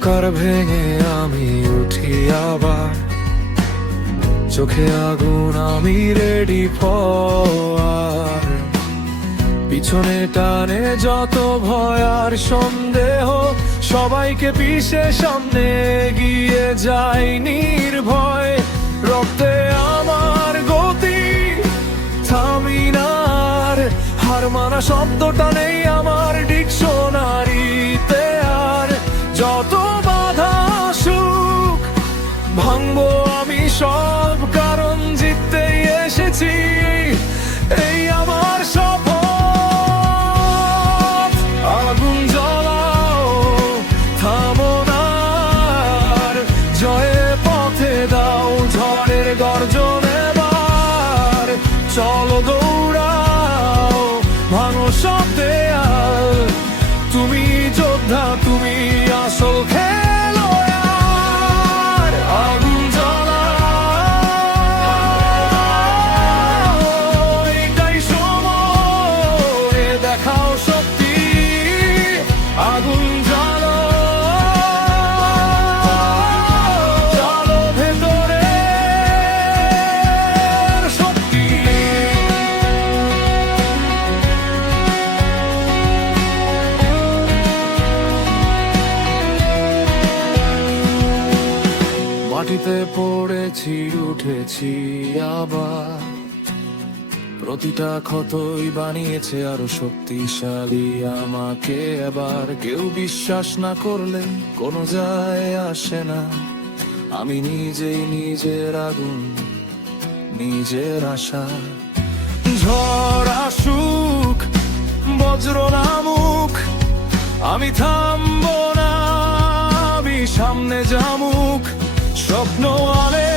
অন্ধকার ভেঙে আমি উঠি আবার, চোখে আগুন আমি রেডি ফর। পিছনে টানে যত ভয় আর সন্দেহ, সবাইকে পিছে সামনে এগিয়ে যাই নির্ভয়। রক্তে আমার গতি থামি না আর, হার মানা শব্দটা নেই আমার ডিকশনারিতে আর। যত বাধা আসুক ভাঙবো আমি সব, কারণ জিততেই এসেছি, এই আমার শপথ। আগুন জ্বালাও থামো না আর, জয়ের পথে দাও ঝড়ের গর্জন এবার। চলো দৌড়াও ভাঙো সব দেয়াল, তুমি যোদ্ধা তুমি আসল খেলোয়াড়। আগুন জ্বালাও, এটাই সময় দেখাও শক্তি। আগুন জ্বালাও, জ্বালো ভেতরের শক্তি। মাটিতে পড়েছি উঠেছি আবার, প্রতিটা ক্ষতই বানিয়েছে আরো শক্তিশালী আমাকে এবার। কেউ বিশ্বাস না করলে কোনো যায় আসে না, আমি নিজেই নিজের আগুন নিজের আশা। ঝড় আসুক বজ্র নামুক আমি থামবো না, আমি সামনে যামুক স্বপ্ন আলে